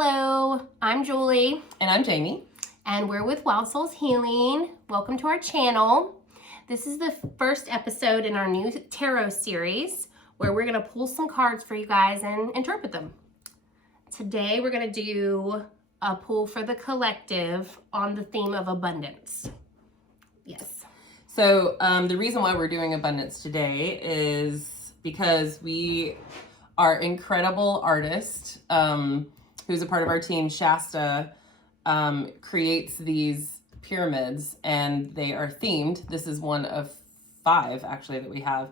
Hello, I'm Julie, And I'm Jamie. and we're with Wild Souls Healing. Welcome to our channel. This is the first episode in our new tarot series where we're going to pull some cards for you guys and interpret them. Today we're going to do a pull for the collective on the theme of abundance. Yes. So the reason why we're doing abundance today is because our incredible artist, who's a part of our team, Shasta, creates these pyramids, and they are themed. This is one of 5 actually that we have.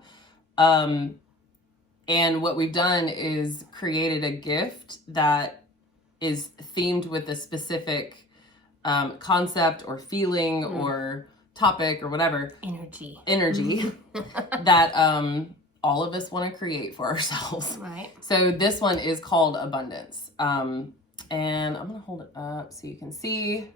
And what we've done is created a gift that is themed with a specific concept or feeling or topic or whatever. Energy. That all of us want to create for ourselves. Right. So this one is called Abundance. And I'm going to hold it up so you can see.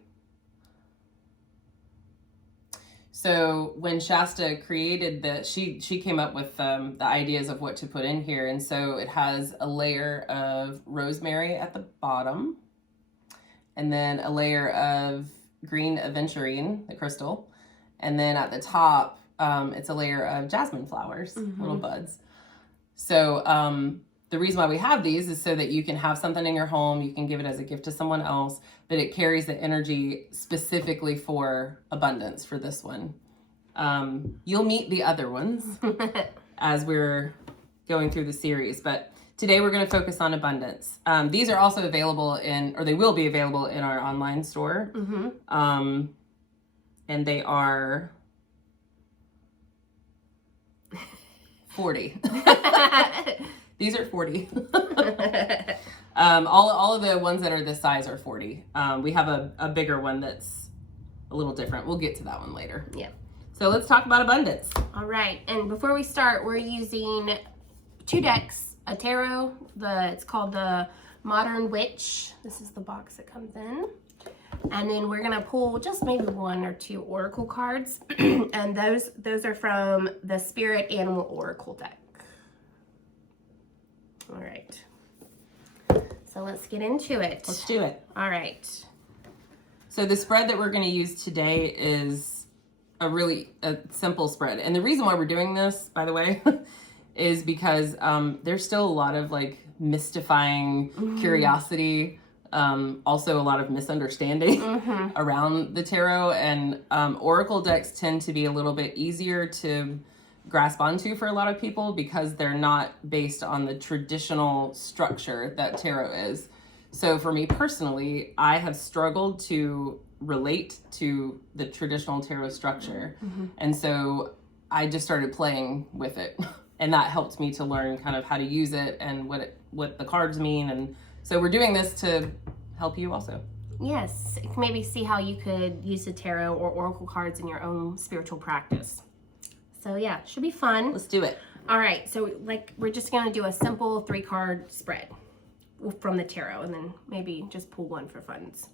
So when Shasta created she came up with the ideas of what to put in here. And so it has a layer of rosemary at the bottom, and then a layer of green aventurine, the crystal. And then at the top, it's a layer of jasmine flowers, little buds. So the reason why we have these is so that you can have something in your home, you can give it as a gift to someone else, but it carries the energy specifically for abundance for this one. You'll meet the other ones as we're going through the series, but today we're going to focus on abundance. These are also available they will be available in our online store. And they are 40. These are 40. All of the ones that are this size are 40. We have a bigger one that's a little different. We'll get to that one later. Yeah. So let's talk about abundance. All right, and before we start, we're using 2 decks, a tarot. It's called the Modern Witch. This is the box it comes in. And then we're gonna pull just maybe 1 or 2 oracle cards, and those are from the Spirit Animal Oracle deck. All right, so let's get into it. Let's do it. All right. So the spread that we're going to use today is a simple spread, and the reason why we're doing this, by the way, is because there's still a lot of mystifying curiosity. Also a lot of misunderstanding around the tarot, and oracle decks tend to be a little bit easier to grasp onto for a lot of people because they're not based on the traditional structure that tarot is. So for me personally, I have struggled to relate to the traditional tarot structure. And so I just started playing with it, and that helped me to learn kind of how to use it and what the cards mean. And so we're doing this to help you also. Yes, maybe see how you could use the tarot or oracle cards in your own spiritual practice. So yeah, should be fun. Let's do it. All right, so we're just gonna do a simple 3-card spread from the tarot, and then maybe just pull 1 for funsies.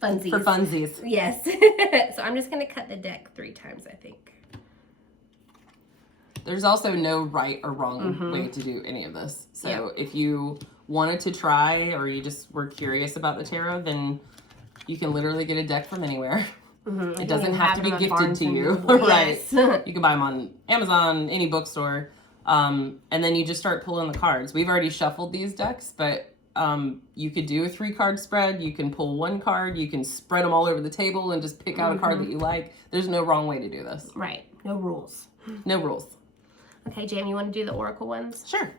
For funsies. Yes. So I'm just gonna cut the deck 3 times, I think. There's also no right or wrong way to do any of this. So if you wanted to try, or you just were curious about the tarot, then you can literally get a deck from anywhere. It doesn't have to be gifted to you. Right. You can buy them on Amazon, any bookstore. And then you just start pulling the cards. We've already shuffled these decks, but you could do a 3-card spread. You can pull 1 card. You can spread them all over the table and just pick out a card that you like. There's no wrong way to do this. Right. No rules. No rules. Okay, Jamie, you want to do the oracle ones? Sure.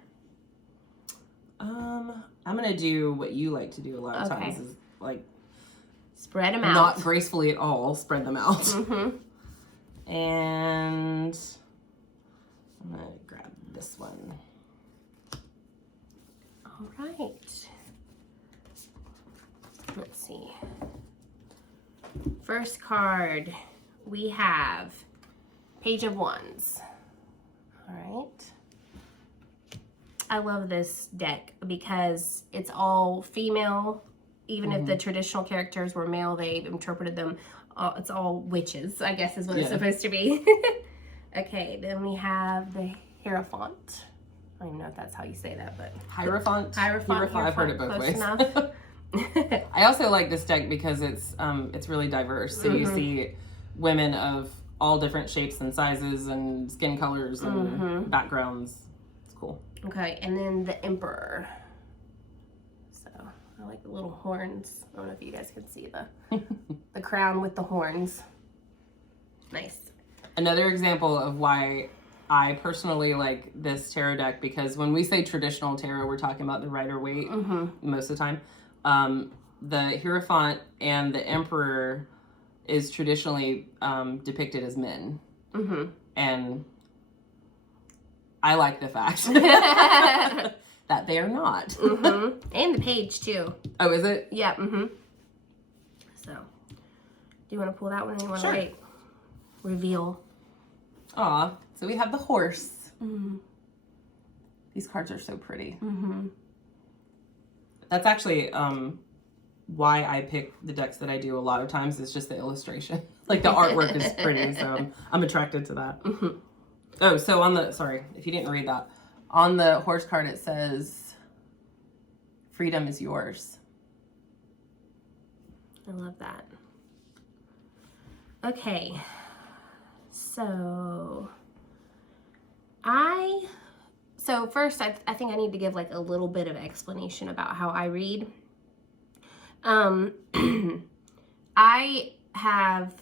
I'm going to do what you like to do a lot of times, is spread them out. Not gracefully at all, spread them out. And I'm going to grab this one. All right. Let's see. First card, we have Page of Wands. All right. I love this deck because it's all female. Even if the traditional characters were male, they interpreted them. It's all witches, I guess is what it's supposed to be. Okay, then we have the Hierophant. I don't even know if that's how you say that, but Hierophant. Hierophant. I've heard it both close ways. enough. I also like this deck because it's really diverse. So you see women of all different shapes and sizes and skin colors and backgrounds. It's cool. Okay, and then the Emperor. So I like the little horns. I don't know if you guys can see the crown with the horns. Nice. Another example of why I personally like this tarot deck, because when we say traditional tarot, we're talking about the Rider-Waite most of the time. The Hierophant and the Emperor is traditionally depicted as men. And I like the fact that they are not. And the Page, too. Oh, is it? Yeah. So, do you want to pull that one or you want to wait? Reveal. Aw, so we have the horse. These cards are so pretty. That's actually why I pick the decks that I do a lot of times. It's just the illustration. Like the artwork is pretty, so I'm attracted to that. Oh, so on the, sorry, if you didn't read that. On the horse card it says, freedom is yours. I love that. Okay. So first I think I need to give like a little bit of explanation about how I read. I have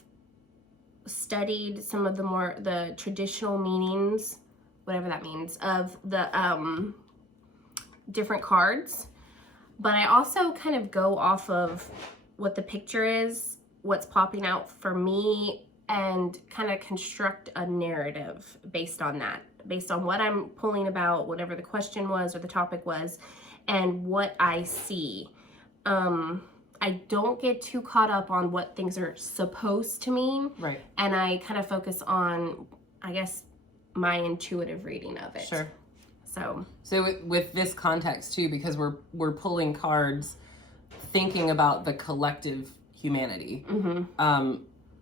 studied some of the traditional meanings, whatever that means, of the different cards, but I also kind of go off of what the picture is, what's popping out for me, and kind of construct a narrative based on that, based on what I'm pulling about, whatever the question was or the topic was, and what I see. I don't get too caught up on what things are supposed to mean. Right. And I kind of focus on, I guess, my intuitive reading of it. Sure. So with this context too, because we're pulling cards thinking about the collective humanity.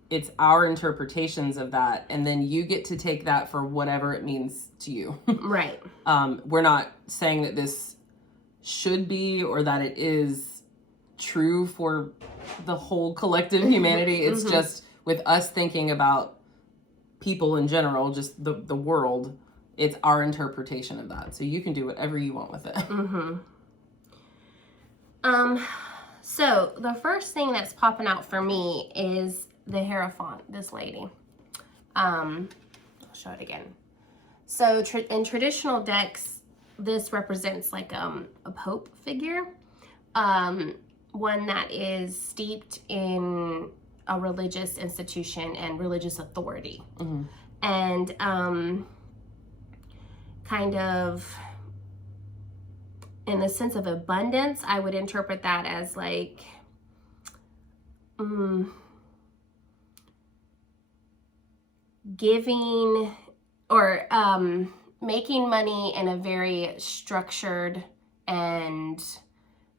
It's our interpretations of that, and then you get to take that for whatever it means to you. Right. We're not saying that this should be or that it is true for the whole collective humanity. It's just with us thinking about people in general, just the world, it's our interpretation of that. So you can do whatever you want with it. So the first thing that's popping out for me is the Hierophant, this lady. I'll show it again. So in traditional decks, this represents like a pope figure, one that is steeped in a religious institution and religious authority, and kind of in the sense of abundance, I would interpret that as like giving or making money in a very structured and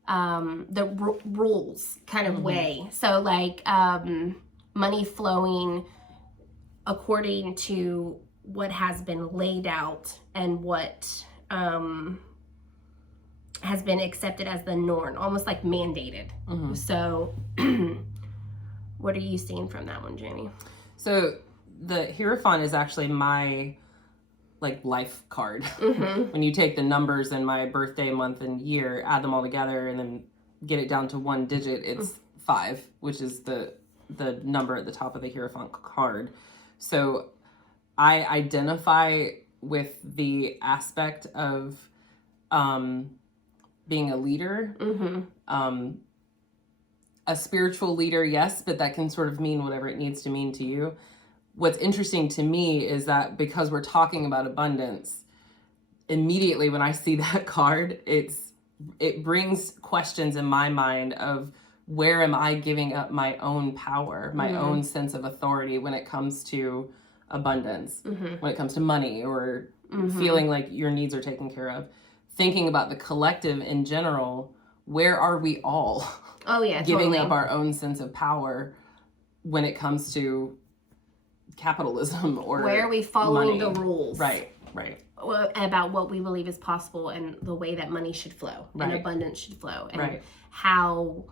the rules kind of way. So like money flowing according to what has been laid out and what has been accepted as the norm, almost like mandated. So what are you seeing from that one, Jamie? So the Hierophant is actually my like life card. When you take the numbers in my birthday, month, and year, add them all together, and then get it down to one digit, it's 5, which is the number at the top of the Hierophant card. So I identify with the aspect of being a leader, a spiritual leader, yes, but that can sort of mean whatever it needs to mean to you. What's interesting to me is that because we're talking about abundance, immediately when I see that card, it brings questions in my mind of where am I giving up my own power, my own sense of authority when it comes to abundance, when it comes to money or feeling like your needs are taken care of. Thinking about the collective in general, where are we all giving up our own sense of power when it comes to capitalism or where are we following money? the rules? Right. about what we believe is possible and the way that money should flow and Right. abundance should flow and Right. how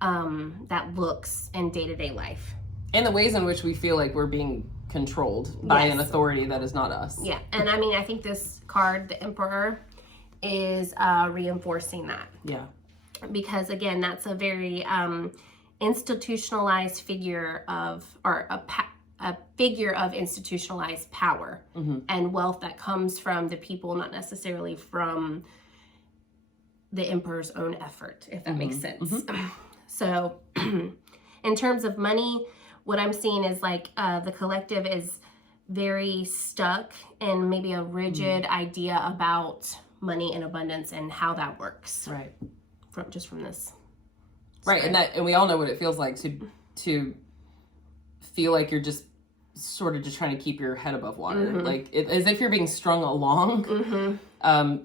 that looks in day-to-day life. And the ways in which we feel like we're being controlled by Yes. an authority that is not us. Yeah, and I mean, I think this card, the Emperor, is reinforcing that. Yeah. Because again, that's a very institutionalized figure of, or a figure of institutionalized power and wealth that comes from the people, not necessarily from the emperor's own effort, if that makes sense. So in terms of money, what I'm seeing is like the collective is very stuck in maybe a rigid idea about money and abundance and how that works. Right. From this. Right. And we all know what it feels like to feel like you're just sort of just trying to keep your head above water. Like as if you're being strung along,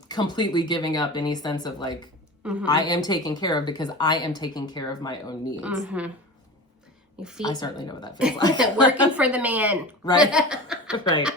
completely giving up any sense of like, I am taken care of because I am taking care of my own needs. Your feet I certainly know what that feels like. working for the man. Right. Right.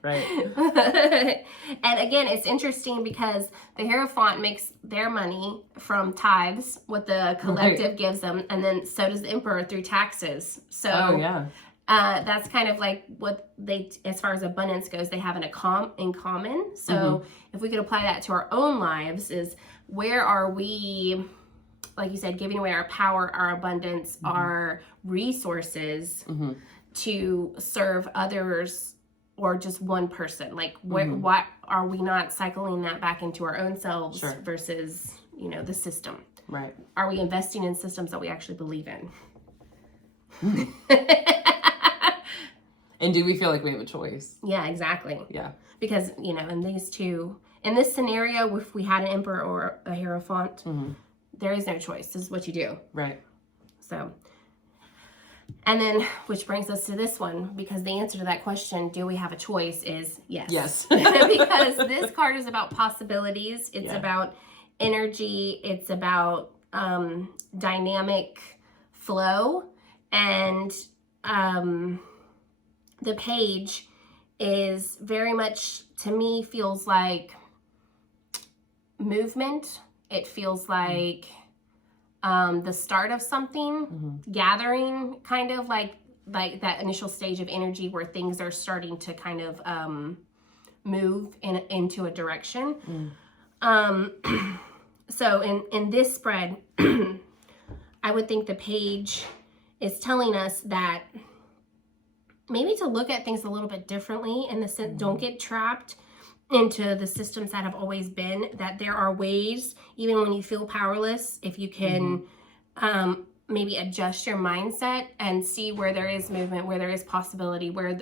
Right. And again, it's interesting because the Hierophant makes their money from tithes, what the collective gives them, and then so does the Emperor through taxes. So Oh yeah. that's kind of like what they, as far as abundance goes, they have in common. So if we could apply that to our own lives, is where are we, like you said, giving away our power, our abundance, our resources to serve others or just one person? Like what are we not cycling that back into our own selves versus, you know, the system? Right. Are we investing in systems that we actually believe in? And do we feel like we have a choice? Yeah, exactly. Yeah. Because, you know, in this scenario, if we had an emperor or a hierophant, there is no choice. This is what you do. Right. So, and then, which brings us to this one, because the answer to that question, do we have a choice, is yes. Yes. Because this card is about possibilities. It's Yeah. about energy. It's about dynamic flow. And the page is very much, to me, feels like movement. It feels like the start of something, gathering, kind of like that initial stage of energy where things are starting to kind of move into a direction. So in this spread, I would think the page is telling us that maybe to look at things a little bit differently, in the sense, don't get trapped into the systems that have always been, that there are ways, even when you feel powerless, if you can maybe adjust your mindset and see where there is movement, where there is possibility, where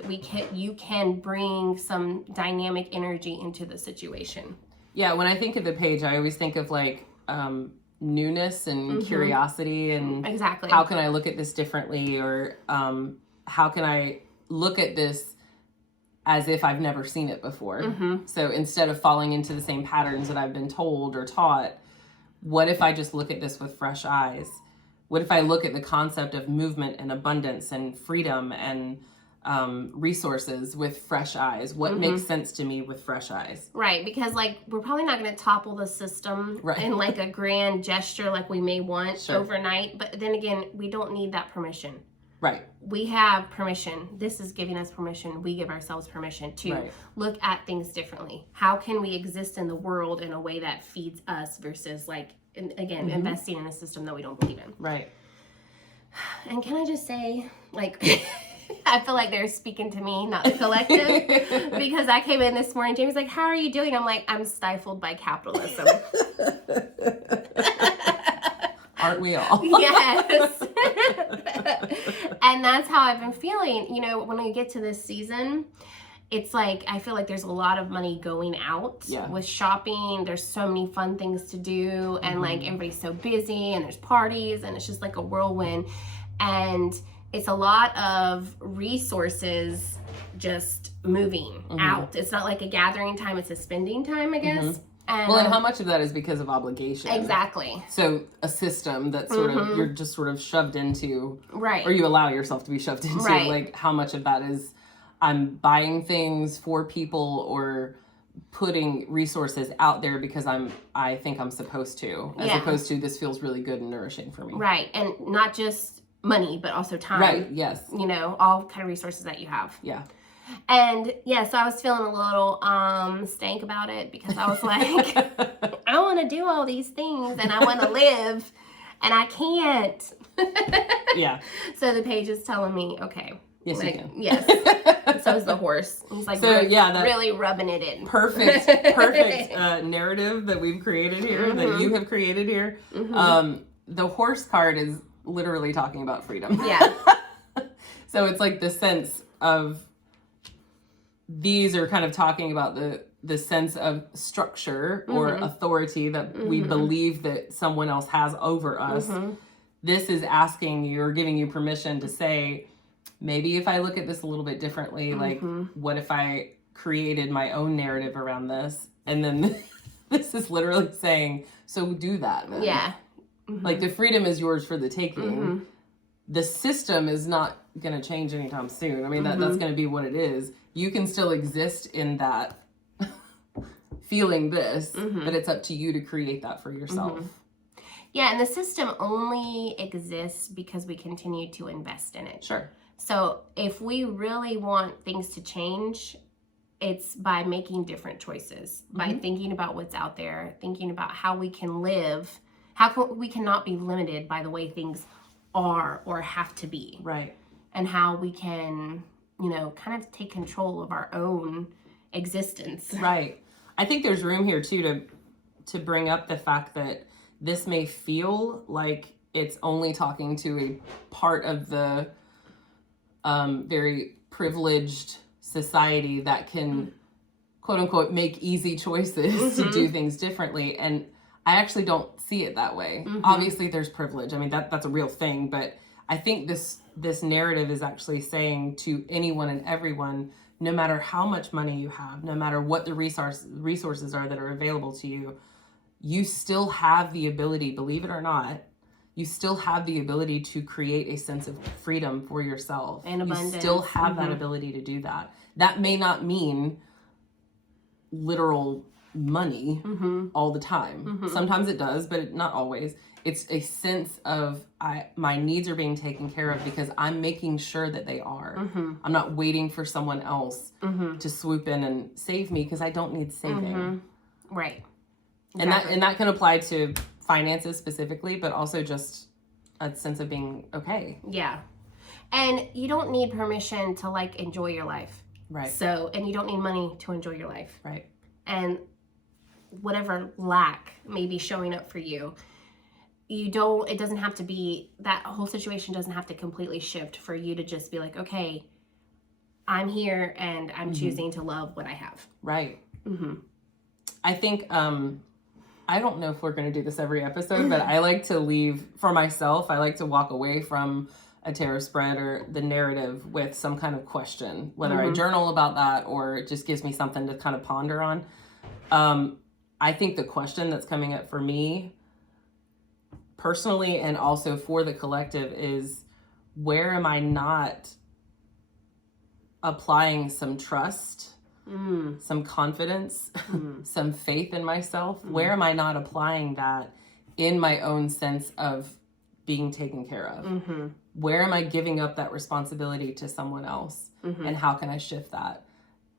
you can bring some dynamic energy into the situation. Yeah, when I think of the page, I always think of like newness and curiosity and Exactly. how can I look at this differently, or how can I look at this as if I've never seen it before. So instead of falling into the same patterns that I've been told or taught, what if I just look at this with fresh eyes? What if I look at the concept of movement and abundance and freedom and resources with fresh eyes? What makes sense to me with fresh eyes? Right, because like we're probably not going to topple the system in like a grand gesture like we may want overnight. But then again, we don't need that permission. Right. We have permission. This is giving us permission. We give ourselves permission to look at things differently. How can we exist in the world in a way that feeds us versus like, again, investing in a system that we don't believe in. Right. And can I just say, like, I feel like they're speaking to me, not the collective, because I came in this morning, Jamie's like, how are you doing? I'm like, I'm stifled by capitalism. Aren't we all? Yes. And that's how I've been feeling. You know, when I get to this season, it's like I feel like there's a lot of money going out with shopping. There's so many fun things to do, and like everybody's so busy, and there's parties, and it's just like a whirlwind. And it's a lot of resources just moving out. It's not like a gathering time, it's a spending time, I guess. And, well, and how much of that is because of obligation? Exactly. So a system that sort of, you're just sort of shoved into, right? Or you allow yourself to be shoved into. Right. Like how much of that is I'm buying things for people or putting resources out there because I think I'm supposed to, as opposed to this feels really good and nourishing for me. Right. And not just money, but also time. Right. Yes. You know, all kind of resources that you have. Yeah. And yeah, so I was feeling a little stank about it because I was like, I want to do all these things and I want to live and I can't. Yeah. So the page is telling me, okay. Yes, like, you can. Yes. So is the horse. He's like really rubbing it in. Perfect narrative that we've created here, that you have created here. The horse card is literally talking about freedom. Yeah. So it's like the sense of, these are kind of talking about the sense of structure or authority that we believe that someone else has over us. This is asking you or giving you permission to say, maybe if I look at this a little bit differently, like what if I created my own narrative around this? And then this is literally saying, so do that then. Yeah. Like the freedom is yours for the taking. The system is not going to change anytime soon. I mean, that's going to be what it is. You can still exist in that feeling this, but it's up to you to create that for yourself. Yeah, and the system only exists because we continue to invest in it. Sure. So if we really want things to change, it's by making different choices, by thinking about what's out there, thinking about how we can live, we cannot be limited by the way things are or have to be. Right. And how we can, you know, kind of take control of our own existence. Right. I think there's room here too to bring up the fact that this may feel like it's only talking to a part of the very privileged society that can, quote unquote, make easy choices to do things differently. And I actually don't see it that way. Obviously there's privilege. I mean, that's a real thing, but I think this narrative is actually saying to anyone and everyone, no matter how much money you have, no matter what the resources are that are available to you, you still have the ability, believe it or not, you still have the ability to create a sense of freedom for yourself. And abundance. You still have that ability to do that. That may not mean literal money all the time. Sometimes it does, but not always. It's a sense of my needs are being taken care of because I'm making sure that they are. I'm not waiting for someone else to swoop in and save me because I don't need saving. Right. Exactly. And that can apply to finances specifically, but also just a sense of being okay. Yeah. And you don't need permission to like enjoy your life. Right. So, and you don't need money to enjoy your life. Right. And whatever lack may be showing up for you, it doesn't have to be, that whole situation doesn't have to completely shift for you to just be like, okay, I'm here and I'm choosing to love what I have. Right. I think, I don't know if we're going to do this every episode, but I like to leave, for myself, I like to walk away from a tarot spread or the narrative with some kind of question, whether I journal about that or it just gives me something to kind of ponder on. I think the question that's coming up for me personally and also for the collective is, where am I not applying some trust, some confidence, some faith in myself? Where am I not applying that in my own sense of being taken care of? Where am I giving up that responsibility to someone else? And how can I shift that?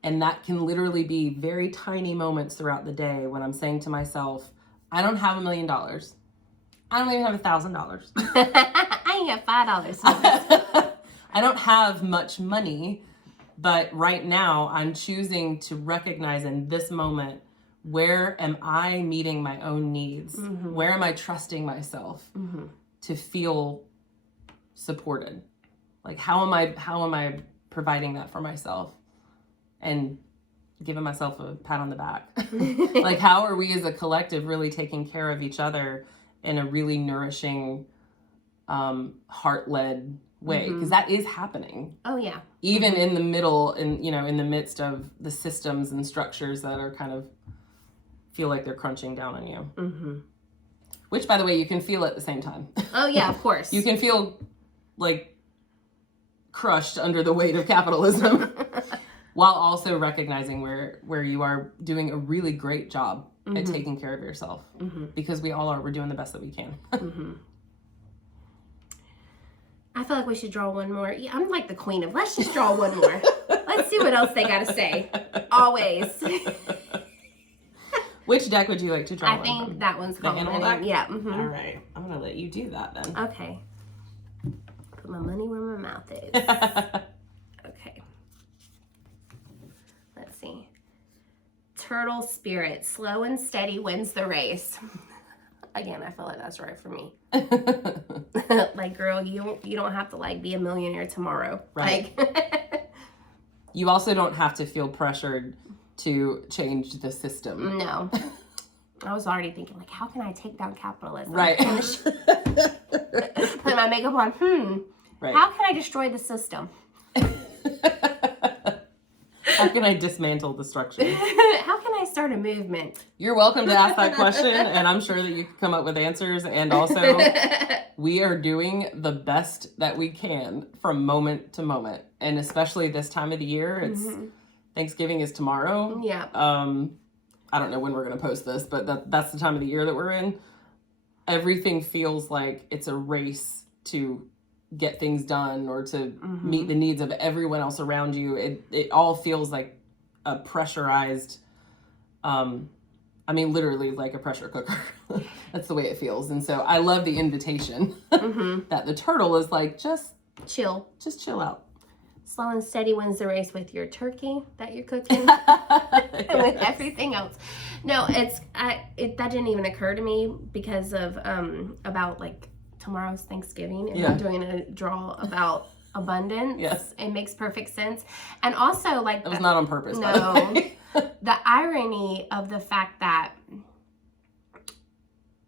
And that can literally be very tiny moments throughout the day when I'm saying to myself, I don't have $1 million. I don't even have $1,000. I ain't got $5. I don't have much money, but right now I'm choosing to recognize in this moment, where am I meeting my own needs? Where am I trusting myself to feel supported? Like, how am I providing that for myself and giving myself a pat on the back? Like, how are we as a collective really taking care of each other in a really nourishing, heart-led way? Because that is happening. Oh yeah. Even in the middle, in the midst of the systems and structures that are kind of feel like they're crunching down on you. Which, by the way, you can feel at the same time. Oh yeah, of course. You can feel like crushed under the weight of capitalism while also recognizing where you are doing a really great job at taking care of yourself, because we all are. We're doing the best that we can. I feel like we should draw one more. Yeah, I'm like the queen of, let's just draw one more. Let's see what else they got to say. Always. Which deck would you like to draw? I think that one's called animal deck? Yeah. All right. I'm going to let you do that then. Okay. Put my money where my mouth is. Okay. Let's see. Turtle spirit, slow and steady wins the race. Again, I feel like that's right for me. Like, girl, you don't have to like be a millionaire tomorrow. Right. Like, you also don't have to feel pressured to change the system. No. I was already thinking, like, how can I take down capitalism? Right. Put my makeup on. Right. How can I destroy the system? How can I dismantle the structure? How can I start a movement? You're welcome to ask that question, and I'm sure that you can come up with answers. And also, we are doing the best that we can from moment to moment. And especially this time of the year, it's Thanksgiving is tomorrow. Yeah. I don't know when we're going to post this, but that's the time of the year that we're in. Everything feels like it's a race to get things done or to meet the needs of everyone else around you. It all feels like a pressurized, literally like a pressure cooker. That's the way it feels. And so I love the invitation that the turtle is like, just chill out. Slow and steady wins the race with your turkey that you're cooking and with everything else. No, that didn't even occur to me because of about like tomorrow's Thanksgiving and I'm doing a draw about abundance. Yes. It makes perfect sense. And also like that was not on purpose. No. By the way. The irony of the fact that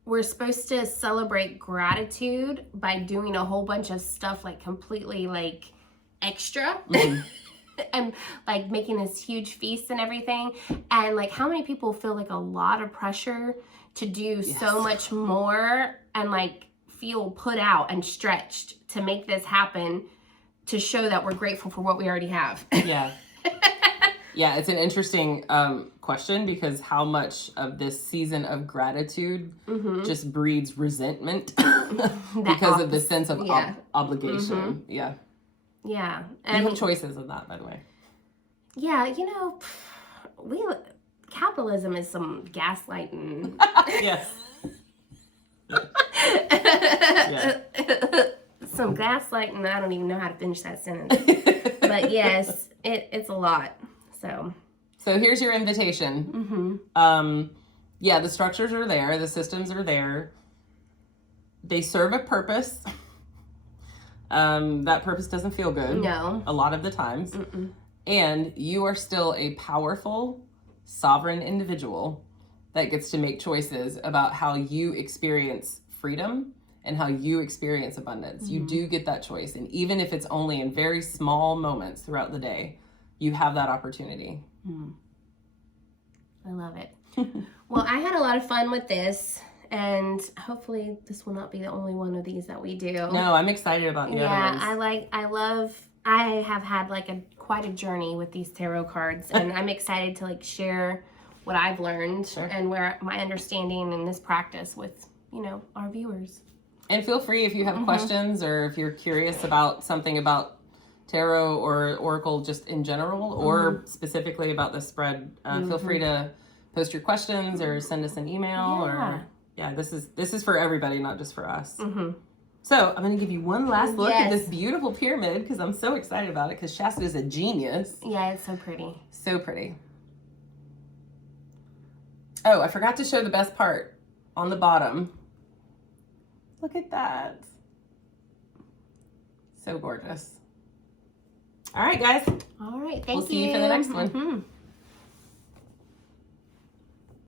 we're supposed to celebrate gratitude by doing a whole bunch of stuff like completely like extra and like making this huge feast and everything, and like how many people feel like a lot of pressure to do so much more and like feel put out and stretched to make this happen, to show that we're grateful for what we already have. Yeah, it's an interesting question, because how much of this season of gratitude just breeds resentment because of the sense of obligation. Yeah. And you have choices of that, by the way. Yeah, capitalism is some gaslighting. Yes. Some gaslighting. I don't even know how to finish that sentence. But yes, it's a lot. So here's your invitation. The structures are there. The systems are there. They serve a purpose. That purpose doesn't feel good. No. A lot of the times. And you are still a powerful, sovereign individual that gets to make choices about how you experience freedom and how you experience abundance. You do get that choice. And even if it's only in very small moments throughout the day, you have that opportunity. I love it. Well, I had a lot of fun with this. And hopefully this will not be the only one of these that we do. No, I'm excited about the other ones. I have had like quite a journey with these tarot cards, and I'm excited to like share what I've learned and where my understanding in this practice with, our viewers. And feel free if you have questions, or if you're curious about something about tarot or oracle just in general, or specifically about the spread, feel free to post your questions or send us an email this is for everybody, not just for us. So I'm going to give you one last look at this beautiful pyramid, because I'm so excited about it, because Shasta is a genius. Yeah, it's so pretty. So pretty. Oh, I forgot to show the best part on the bottom. Look at that. So gorgeous. All right, guys. All right, thank you. We'll see you for the next one.